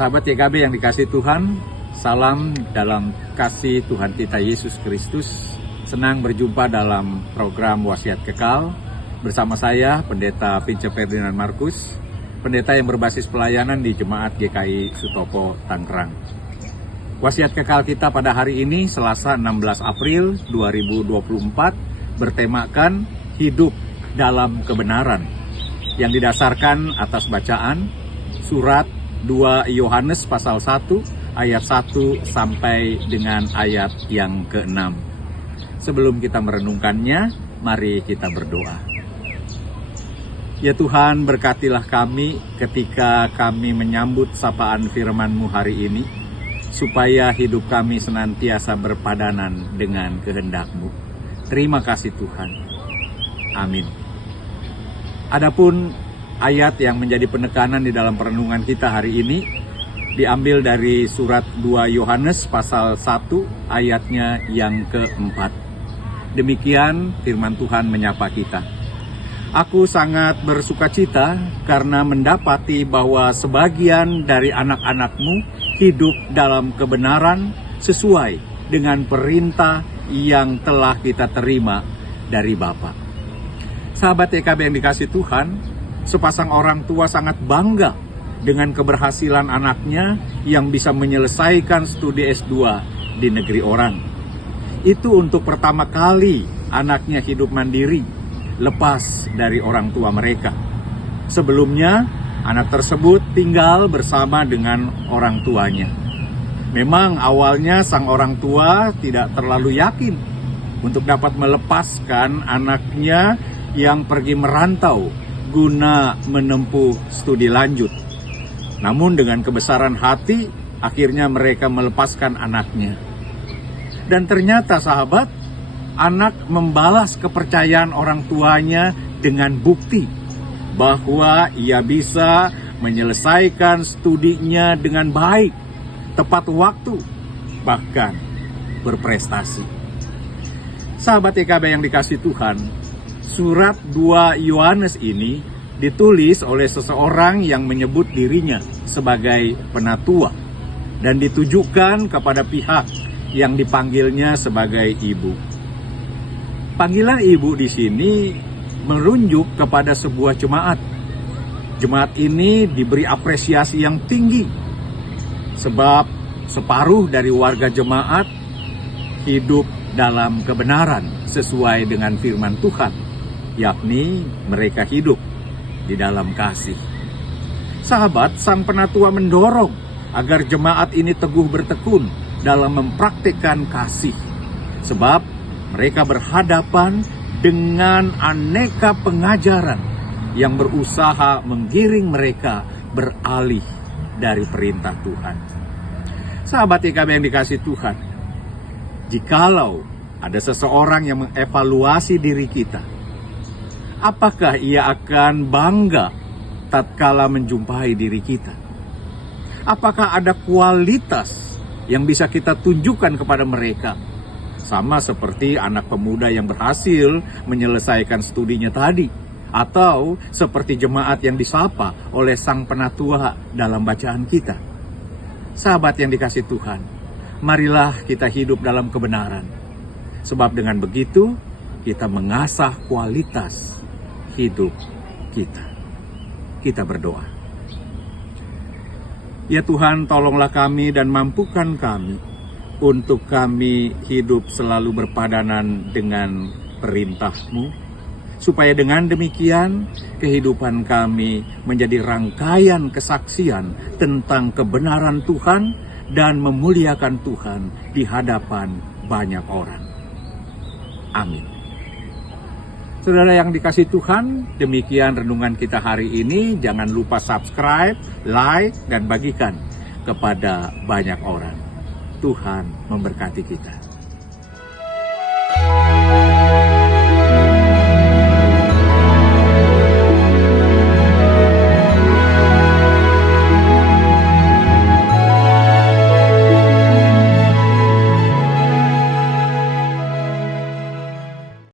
Sahabat YKB yang dikasihi Tuhan, salam dalam kasih Tuhan kita Yesus Kristus. Senang berjumpa dalam program Wasiat Kekal bersama saya, Pendeta Vince Ferdinand Markus, pendeta yang berbasis pelayanan di Jemaat GKI Sutopo, Tangerang. Wasiat Kekal kita pada hari ini, Selasa 16 April 2024, bertemakan hidup dalam kebenaran, yang didasarkan atas bacaan surat 2 Yohanes pasal 1 ayat 1 sampai dengan ayat yang ke-6. Sebelum kita merenungkannya, mari kita berdoa. Ya Tuhan, berkatilah kami ketika kami menyambut sapaan firman-Mu hari ini, supaya hidup kami senantiasa berpadanan dengan kehendak-Mu. Terima kasih Tuhan. Amin. Adapun ayat yang menjadi penekanan di dalam perenungan kita hari ini diambil dari surat 2 Yohanes pasal 1 ayatnya yang ke-4. Demikian firman Tuhan menyapa kita. Aku sangat bersukacita karena mendapati bahwa sebagian dari anak-anak-Mu hidup dalam kebenaran sesuai dengan perintah yang telah kita terima dari Bapa. Sahabat YKB yang dikasihi Tuhan, sepasang orang tua sangat bangga dengan keberhasilan anaknya yang bisa menyelesaikan studi S2 di negeri orang. Itu untuk pertama kali anaknya hidup mandiri, lepas dari orang tua mereka. Sebelumnya, anak tersebut tinggal bersama dengan orang tuanya. Memang awalnya sang orang tua tidak terlalu yakin untuk dapat melepaskan anaknya yang pergi merantau guna menempuh studi lanjut. Namun dengan kebesaran hati, akhirnya mereka melepaskan anaknya. Dan ternyata sahabat, anak membalas kepercayaan orang tuanya dengan bukti bahwa ia bisa menyelesaikan studinya dengan baik, tepat waktu, bahkan berprestasi. Sahabat YKB yang dikasihi Tuhan, surat 2 Yohanes ini ditulis oleh seseorang yang menyebut dirinya sebagai penatua dan ditujukan kepada pihak yang dipanggilnya sebagai ibu. Panggilan ibu di sini merujuk kepada sebuah jemaat. Jemaat ini diberi apresiasi yang tinggi sebab separuh dari warga jemaat hidup dalam kebenaran sesuai dengan firman Tuhan, yakni mereka hidup di dalam kasih. Sahabat, sang penatua mendorong agar jemaat ini teguh bertekun dalam mempraktikkan kasih, sebab mereka berhadapan dengan aneka pengajaran yang berusaha menggiring mereka beralih dari perintah Tuhan. Sahabat YKB yang dikasihi Tuhan, jikalau ada seseorang yang mengevaluasi diri kita, apakah ia akan bangga tatkala menjumpai diri kita? Apakah ada kualitas yang bisa kita tunjukkan kepada mereka? Sama seperti anak pemuda yang berhasil menyelesaikan studinya tadi, atau seperti jemaat yang disapa oleh sang penatua dalam bacaan kita. Sahabat yang dikasihi Tuhan, marilah kita hidup dalam kebenaran. Sebab dengan begitu, kita mengasah kualitas hidup kita. Kita berdoa. Ya Tuhan, tolonglah kami dan mampukan kami untuk kami hidup selalu berpadanan dengan perintah-Mu, supaya dengan demikian kehidupan kami menjadi rangkaian kesaksian tentang kebenaran Tuhan dan memuliakan Tuhan di hadapan banyak orang. Amin. Saudara yang dikasihi Tuhan, demikian renungan kita hari ini. Jangan lupa subscribe, like, dan bagikan kepada banyak orang. Tuhan memberkati kita.